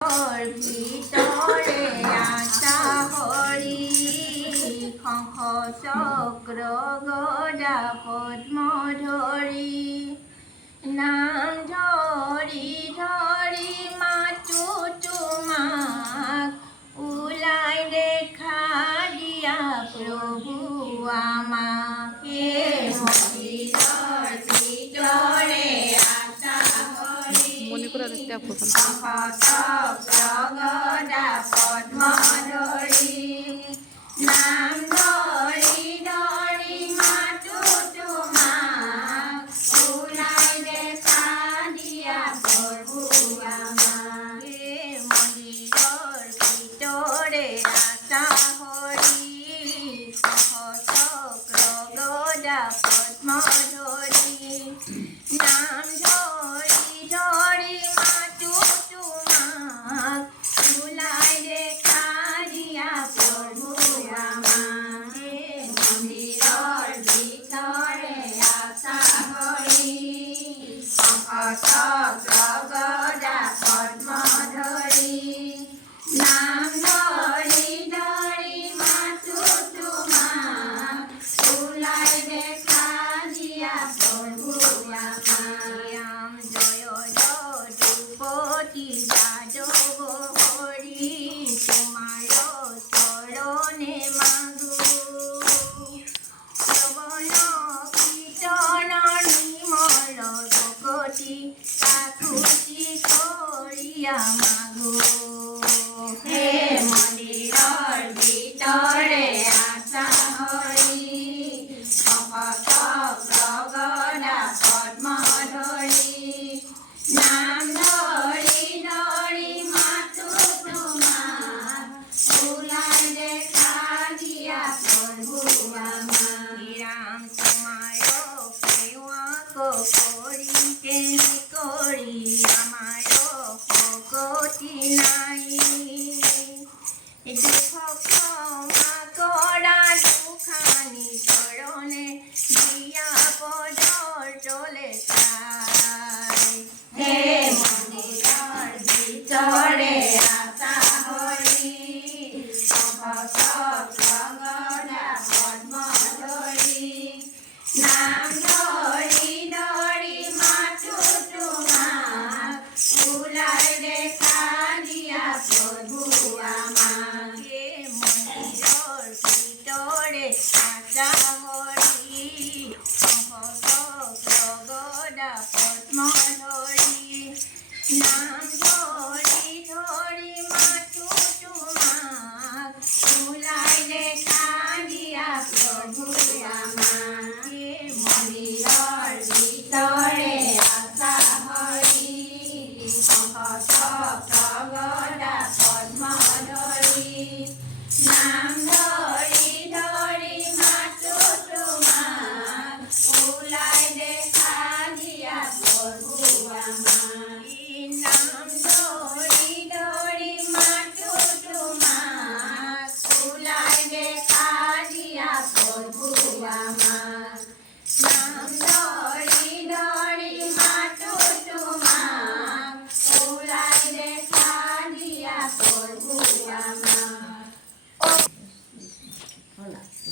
ভিতৰে আশা হৰি শঙ্খ চক্ৰ গদা পদ্ম ধৰি নাম ধৰি ধৰি মাতো তোমাক ওলাই দেখা দিয়া প্ৰভু আমাক মন্দিৰৰ ভিতৰে আশা হৰি শঙ্খ চক্ৰ গদা পদ্ম ধৰি নাম ধৰি ধৰি মাতো তোমাক ওলাই দেখা দিয়া প্ৰভু আমাক মন্দিৰৰ ভিতৰে আশা হৰি শঙ্খ চক্ৰ গদা পদ্ম ধৰি নাম ধৰি ধৰি মাতো তোমাক ওলাই দেখা দিয়া প্ৰভু আমাক মন্দিৰৰ ভিতৰে আশা হৰি শঙ্খ চক্ৰ গদা পদ্ম ধৰি নাম ধৰি ধৰি মাতো তোমাক ওলাই দেখা দিয়া প্ৰভু আমাক ৰাম জয় যদুপতি যাদৱ হৰি তোমাৰ চৰণে মাগো শ্ৰৱণ কীৰ্তন নিৰ্মল ভকতি কাকুতি কৰিয়া মাগো হে মন্দিৰৰ ভিতৰে আশা হৰি শঙ্খ চক্ৰ গদা পদ্ম ধৰি নাম ধৰি ধৰি মাতো তোমাক ওলাই দেখা দিয়া প্ৰভু আমাক ৰাম তোমাৰ সেৱা কৰি কেনে কৰি আমাৰ ভকতি নাই দুখ ক্ষমা কৰা দুখানি চৰণে দিয়া পদৰ তলে চাই হে মন্দিৰৰ ভিতৰে